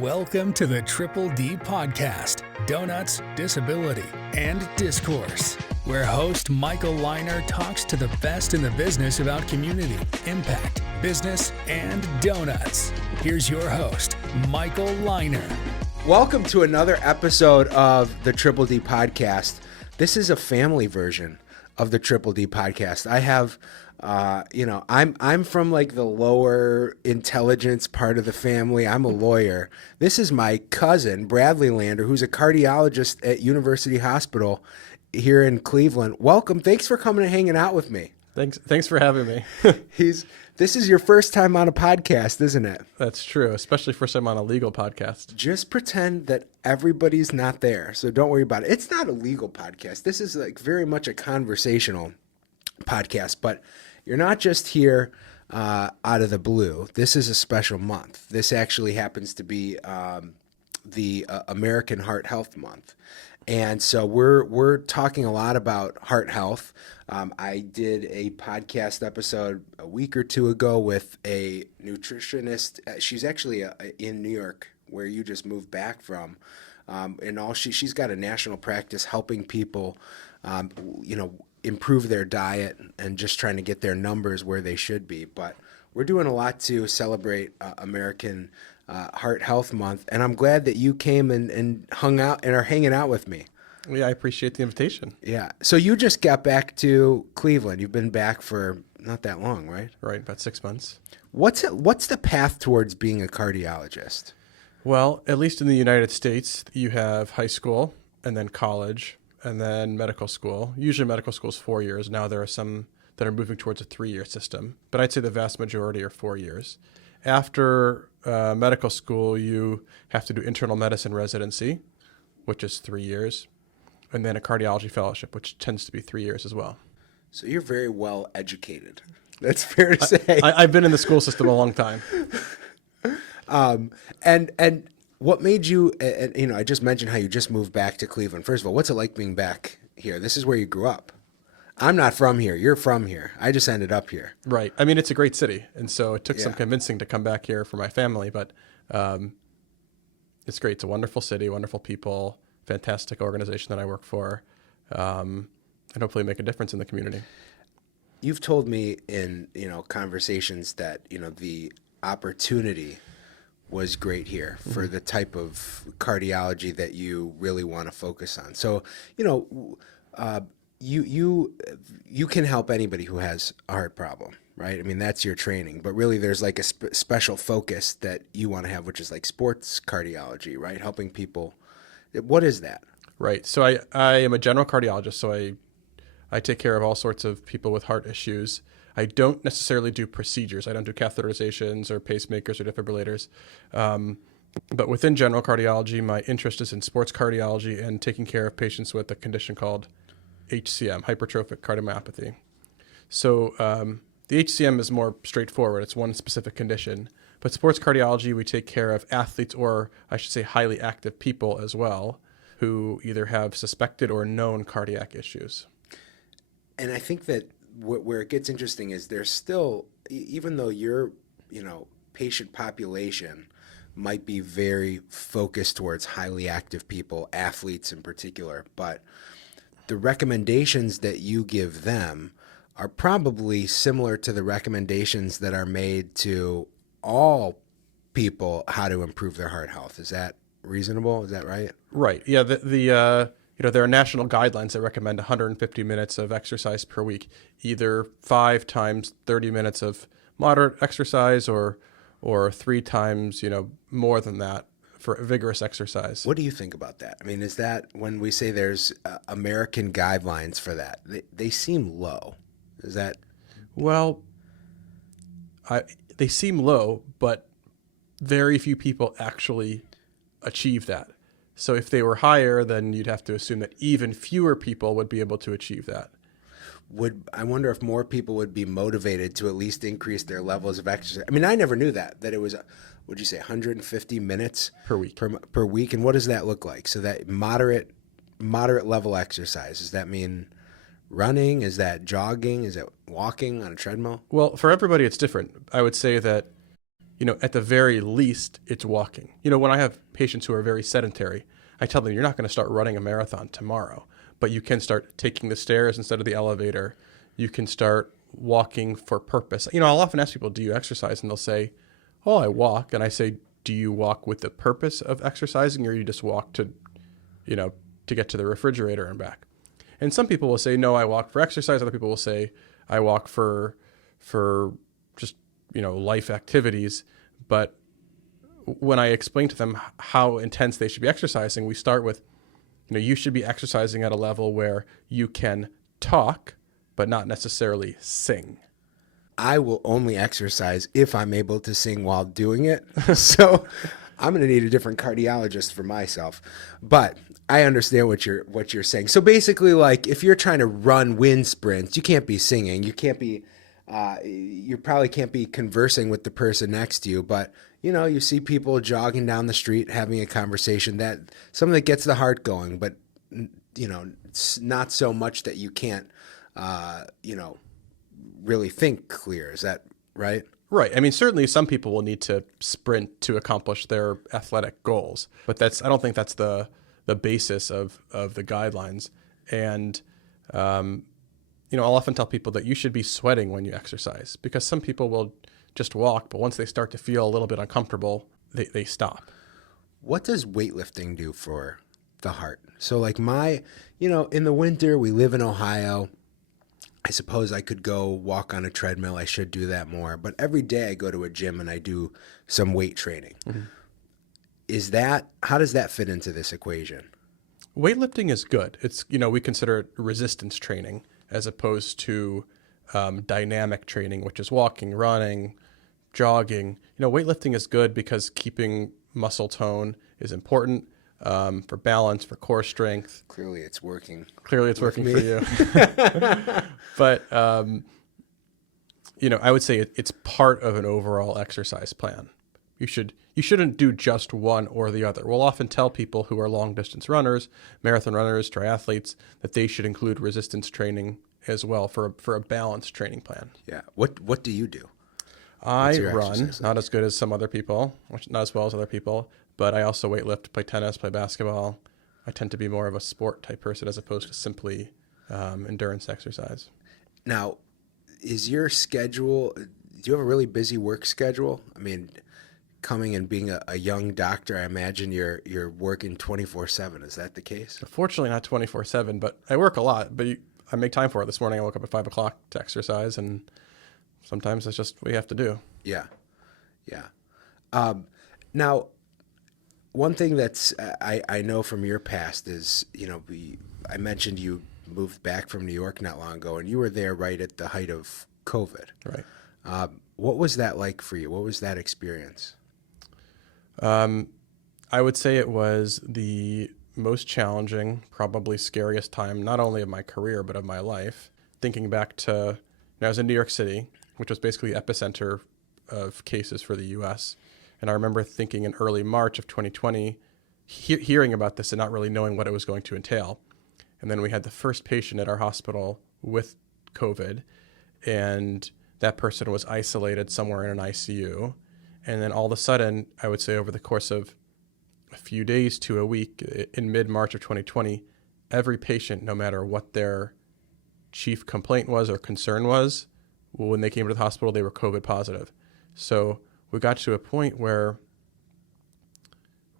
Welcome to the Triple D Podcast, Donuts, Disability, and Discourse, where host Michael Leiner talks to the best in the business about community, impact, business, and donuts. Here's your host, Michael Leiner. Welcome to another episode of the Triple D Podcast. This is a family version of the Triple D Podcast. I have, I'm from like the lower intelligence part of the family. I'm a lawyer. This is my cousin, Bradley Lander, who's a cardiologist at University Hospital here in Cleveland. Welcome. Thanks for coming and hanging out with me. Thanks for having me. This is your first time on a podcast, isn't it? That's true, especially first time on a legal podcast. Just pretend that everybody's not there, so don't worry about it. It's not a legal podcast. This is like very much a conversational podcast, but you're not just here out of the blue. This is a special month. This actually happens to be the American Heart Health Month. And so we're talking a lot about heart health. I did a podcast episode a week or two ago with a nutritionist. She's actually in New York, where you just moved back from. And she's got a national practice helping people, improve their diet and just trying to get their numbers where they should be. But we're doing a lot to celebrate American Heart Health Month, and I'm glad that you came and hung out and are hanging out with me. Yeah, I appreciate the invitation. Yeah. So you just got back to Cleveland. You've been back for not that long, right? Right, about 6 months. What's the path towards being a cardiologist? Well, at least in the United States, you have high school and then college and then medical school. Usually medical school is 4 years. Now there are some that are moving towards a 3-year system, but I'd say the vast majority are 4 years. After medical school, you have to do internal medicine residency, which is 3 years, and then a cardiology fellowship, which tends to be 3 years as well. So you're very well educated. That's fair to say. I've been in the school system a long time. And what made you, I just mentioned how you just moved back to Cleveland. First of all, what's it like being back here? This is where you grew up. I'm not from here. You're from here. I just ended up here. Right. I mean, it's a great city. And so it took some convincing to come back here for my family, but it's great. It's a wonderful city, wonderful people, fantastic organization that I work for, and hopefully make a difference in the community. You've told me in, conversations that, the opportunity was great here for the type of cardiology that you really want to focus on. So, you can help anybody who has a heart problem, right? I mean, that's your training, but really there's like a special focus that you want to have, which is like sports cardiology, right? Helping people. What is that? Right. So I am a general cardiologist, so I take care of all sorts of people with heart issues. I don't necessarily do procedures. I don't do catheterizations or pacemakers or defibrillators. But within general cardiology, my interest is in sports cardiology and taking care of patients with a condition called HCM, hypertrophic cardiomyopathy. So the HCM is more straightforward. It's one specific condition. But sports cardiology, we take care of athletes, or I should say highly active people as well, who either have suspected or known cardiac issues. And I think that where it gets interesting is there's still, even though your, patient population might be very focused towards highly active people, athletes in particular, but the recommendations that you give them are probably similar to the recommendations that are made to all people how to improve their heart health. Is that reasonable? Is that right? Right. Yeah. There are national guidelines that recommend 150 minutes of exercise per week, either 5 times 30 minutes of moderate exercise or 3 times, more than that for vigorous exercise. What do you think about that? I mean, is that when we say there's American guidelines for that, they seem low. Is that? Well, they seem low, but very few people actually achieve that. So if they were higher, then you'd have to assume that even fewer people would be able to achieve that. I wonder if more people would be motivated to at least increase their levels of exercise. I mean, I never knew that it was, would you say 150 minutes per week? Per week. And what does that look like? So that moderate level exercise, does that mean running? Is that jogging? Is that walking on a treadmill? Well, for everybody, it's different. I would say that, at the very least, it's walking. When I have patients who are very sedentary, I tell them you're not going to start running a marathon tomorrow, but you can start taking the stairs instead of the elevator. You can start walking for purpose. I'll often ask people, do you exercise? And they'll say, oh, I walk. And I say, do you walk with the purpose of exercising, or you just walk to get to the refrigerator and back? And some people will say, no, I walk for exercise. Other people will say, I walk for just, life activities. But when I explain to them how intense they should be exercising, we start with, you should be exercising at a level where you can talk, but not necessarily sing. I will only exercise if I'm able to sing while doing it. So I'm going to need a different cardiologist for myself. But I understand what you're saying. So basically, like, if you're trying to run wind sprints, you can't be singing. You can't be you probably can't be conversing with the person next to you, but you see people jogging down the street having a conversation, that something that gets the heart going, but it's not so much that you can't really think clear. Is that right? Right. I mean, certainly some people will need to sprint to accomplish their athletic goals, but I don't think that's the basis of the guidelines. And I'll often tell people that you should be sweating when you exercise, because some people will just walk, but once they start to feel a little bit uncomfortable, they stop. What does weightlifting do for the heart? So like in the winter, we live in Ohio. I suppose I could go walk on a treadmill. I should do that more. But every day I go to a gym and I do some weight training. Mm-hmm. How does that fit into this equation? Weightlifting is good. It's, we consider it resistance training as opposed to dynamic training, which is walking, running, jogging. Weightlifting is good because keeping muscle tone is important for balance, for core strength. Clearly it's working. For you. But, I would say it's part of an overall exercise plan. You shouldn't do just one or the other. We'll often tell people who are long distance runners, marathon runners, triathletes, that they should include resistance training as well for a balanced training plan. Yeah. What do you do? I run, not as good as some other people, not as well as other people, but I also weightlift, play tennis, play basketball. I tend to be more of a sport type person as opposed to simply endurance exercise. Now, is your schedule, do you have a really busy work schedule? I mean, coming and being a young doctor, I imagine you're working 24/7. Is that the case? Fortunately, not 24/7, but I work a lot, but I make time for it. This morning I woke up at 5 o'clock to exercise, and sometimes that's just what you have to do. Yeah. Now, one thing that's I know from your past is, I mentioned you moved back from New York not long ago, and you were there right at the height of COVID. Right. What was that like for you? What was that experience? I would say it was the most challenging, probably scariest time, not only of my career, but of my life. Thinking back to when I was in New York City, which was basically the epicenter of cases for the U.S. And I remember thinking in early March of 2020, hearing about this and not really knowing what it was going to entail. And then we had the first patient at our hospital with COVID, and that person was isolated somewhere in an ICU. And then all of a sudden, I would say over the course of a few days to a week, in mid-March of 2020, every patient, no matter what their chief complaint was or concern was, when they came to the hospital, they were COVID positive. So we got to a point where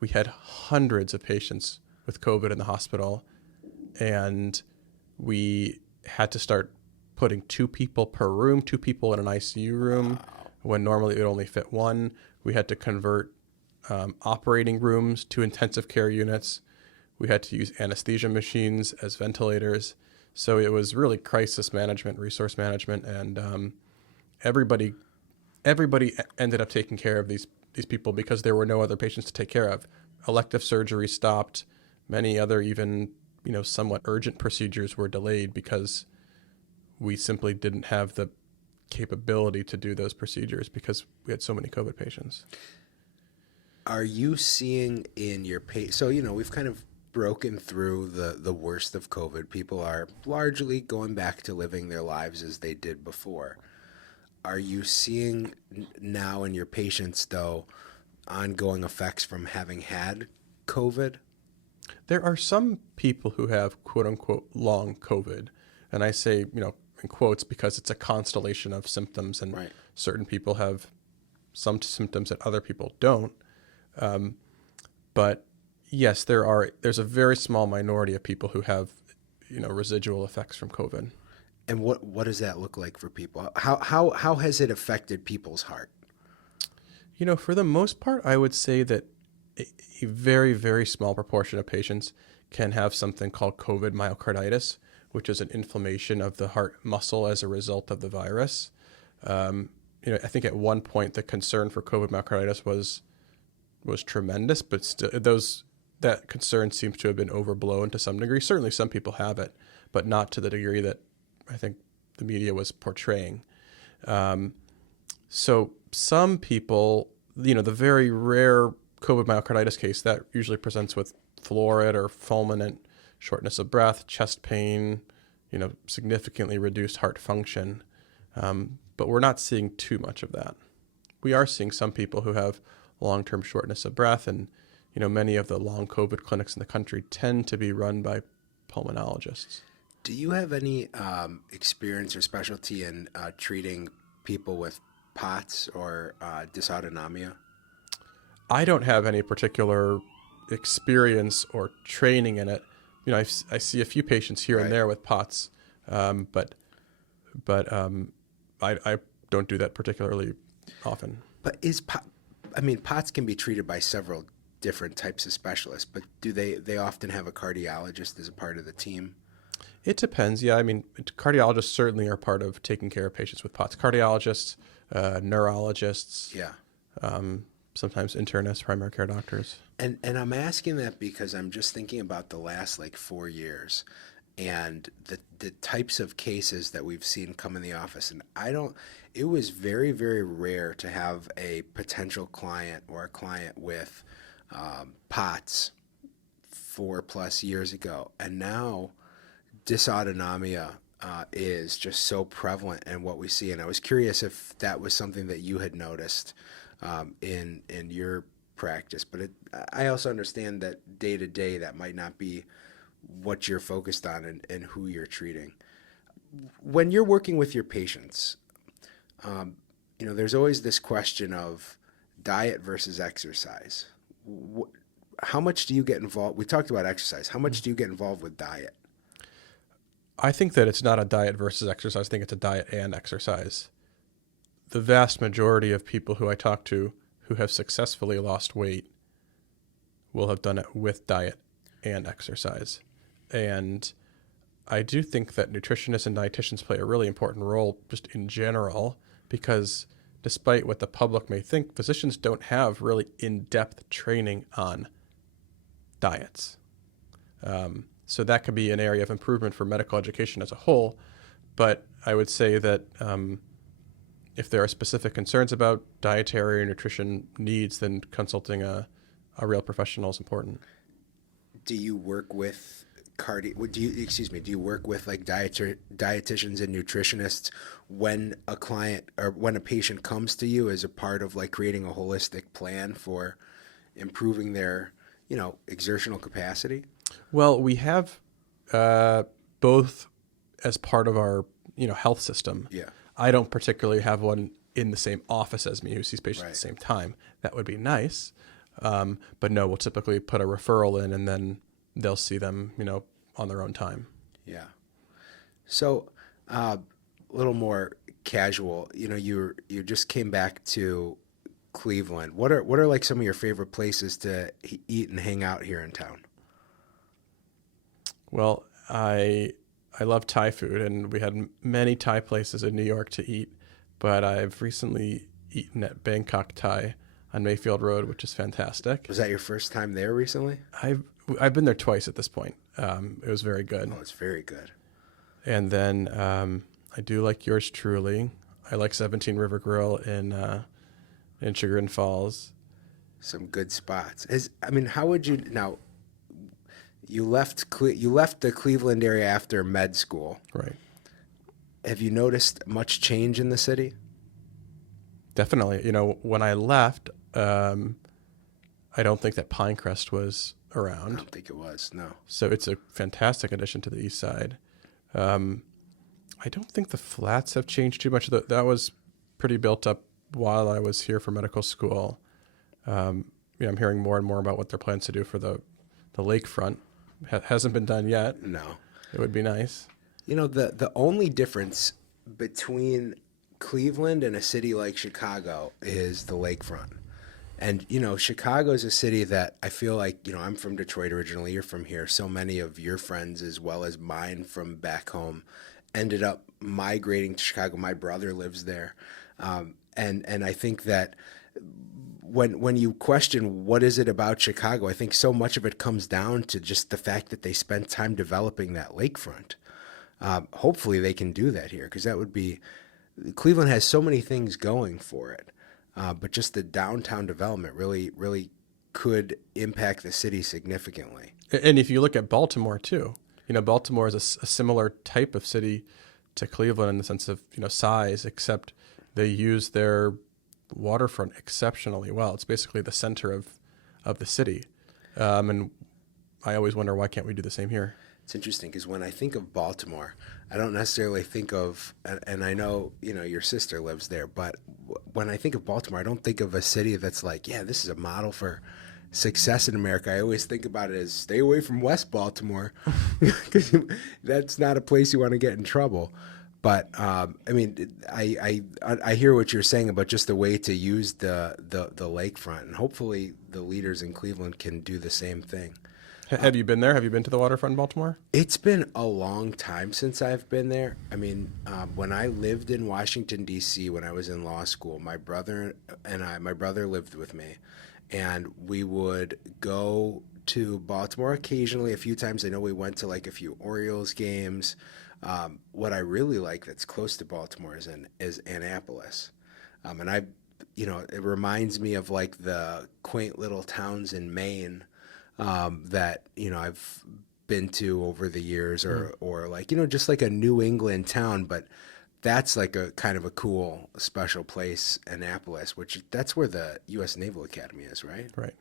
we had hundreds of patients with COVID in the hospital, and we had to start putting 2 people per room, 2 people in an ICU room, when normally it would only fit 1. We had to convert operating rooms to intensive care units. We had to use anesthesia machines as ventilators. So it was really crisis management, resource management, and everybody ended up taking care of these people because there were no other patients to take care of. Elective surgery stopped. Many other even somewhat urgent procedures were delayed because we simply didn't have the capability to do those procedures because we had so many COVID patients. Are you seeing in your so we've kind of broken through the worst of COVID. People are largely going back to living their lives as they did before. Are you seeing now in your patients, though, ongoing effects from having had COVID? There are some people who have quote unquote long COVID. And I say, in quotes because it's a constellation of symptoms and Right. certain people have some symptoms that other people don't. But yes, there's a very small minority of people who have, residual effects from COVID. And what does that look like for people? How has it affected people's heart? For the most part, I would say that a very, very small proportion of patients can have something called COVID myocarditis, which is an inflammation of the heart muscle as a result of the virus. I think at one point the concern for COVID myocarditis was tremendous, but still, that concern seems to have been overblown to some degree. Certainly, some people have it, but not to the degree that I think the media was portraying. So some people, the very rare COVID myocarditis case that usually presents with florid or fulminant shortness of breath, chest pain, significantly reduced heart function. But we're not seeing too much of that. We are seeing some people who have long-term shortness of breath, and many of the long COVID clinics in the country tend to be run by pulmonologists. Do you have any experience or specialty in treating people with POTS or dysautonomia? I don't have any particular experience or training in it. I see a few patients here and there with POTS, but I don't do that particularly often. But POTS can be treated by several different types of specialists, but do they often have a cardiologist as a part of the team? It depends. Yeah, cardiologists certainly are part of taking care of patients with POTS. Cardiologists, neurologists, sometimes internists, primary care doctors. And I'm asking that because I'm just thinking about the last 4 years and the types of cases that we've seen come in the office. And it was very, very rare to have a potential client or a client with POTS 4+ years ago. And now dysautonomia is just so prevalent in what we see. And I was curious if that was something that you had noticed in your practice. But I also understand that day to day that might not be what you're focused on and who you're treating. When you're working with your patients, there's always this question of diet versus exercise. How much do you get involved? We talked about exercise. How much do you get involved with diet? I think that it's not a diet versus exercise. I think it's a diet and exercise. The vast majority of people who I talk to who have successfully lost weight will have done it with diet and exercise. And I do think that nutritionists and dietitians play a really important role just in general, because despite what the public may think, physicians don't have really in-depth training on diets. So that could be an area of improvement for medical education as a whole. But I would say that if there are specific concerns about dietary or nutrition needs, then consulting a real professional is important. Do you work with do you work with dietitians and nutritionists when a client or when a patient comes to you as a part of creating a holistic plan for improving their, exertional capacity? Well, we have both as part of our, health system. Yeah. I don't particularly have one in the same office as me who sees patients Right. at the same time. That would be nice. But no, we'll typically put a referral in and then they'll see them, on their own time. Yeah. So, a little more casual, you just came back to Cleveland. What are some of your favorite places to eat and hang out here in town? Well, I love Thai food, and we had many Thai places in New York to eat, but I've recently eaten at Bangkok Thai on Mayfield Road, which is fantastic. Was that your first time there recently? I've been there twice at this point. It was very good. Oh, it's very good. And then I do like yours truly. I like 17 River Grill in Chagrin Falls. Some good spots. How would you now? You left the Cleveland area after med school. Right. Have you noticed much change in the city? Definitely. When I left, I don't think that Pinecrest was around. I don't think it was, no. So it's a fantastic addition to the east side. I don't think the flats have changed too much. That was pretty built up while I was here for medical school. I'm hearing more and more about what their plans to do for the lakefront. Hasn't been done yet. No. It would be nice. The only difference between Cleveland and a city like Chicago is the lakefront. And, Chicago is a city that I feel like, I'm from Detroit originally. You're from here. So many of your friends, as well as mine from back home, ended up migrating to Chicago. My brother lives there. And I think that when you question what is it about Chicago, I think so much of it comes down to just the fact that they spent time developing that lakefront. Hopefully they can do that here, because that would be – Cleveland has so many things going for it. But just the downtown development really could impact the city significantly. And if you look at Baltimore too, Baltimore is a similar type of city to Cleveland in the sense of, size, except they use their waterfront exceptionally well. It's basically the center of the city. And I always wonder, why can't we do the same here? It's interesting because when I think of Baltimore, I don't necessarily think of, and I know, your sister lives there, but when I think of Baltimore, I don't think of a city that's like, yeah, this is a model for success in America. I always think about it as stay away from West Baltimore, because that's not a place you want to get in trouble. But I hear what you're saying about just the way to use the lakefront, and hopefully the leaders in Cleveland can do the same thing. Have you been there? Have you been to the waterfront in Baltimore? It's been a long time since I've been there. When I lived in Washington, D.C., when I was in law school, my brother lived with me, and we would go to Baltimore occasionally, a few times. I know we went to like a few Orioles games. What I really like that's close to Baltimore is Annapolis. It reminds me of like the quaint little towns in Maine that I've been to over the years, or like just like a New England town, but that's like a kind of a cool special place, Annapolis, which that's where the U.S. Naval Academy is, right? Right.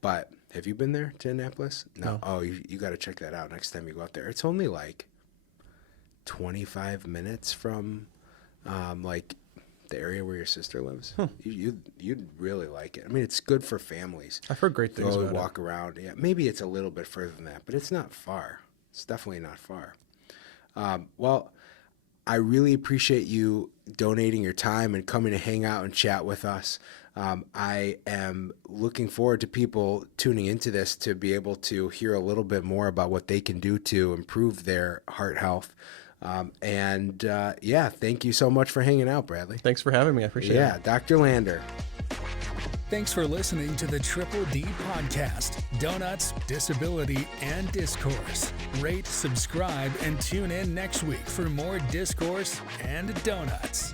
But have you been there to Annapolis? No. Oh, you got to check that out next time you go out there. It's only like 25 minutes from like the area where your sister lives. You'd really like it. It's good for families. I've heard great things about it. Go walk around. Yeah, maybe it's a little bit further than that, but it's not far. It's definitely not far. Well, I really appreciate you donating your time and coming to hang out and chat with us. I am looking forward to people tuning into this to be able to hear a little bit more about what they can do to improve their heart health. Thank you so much for hanging out, Bradley. Thanks for having me. I appreciate it. Yeah, Dr. Lander. Thanks for listening to the Triple D Podcast, Donuts, Disability, and Discourse. Rate, subscribe, and tune in next week for more discourse and donuts.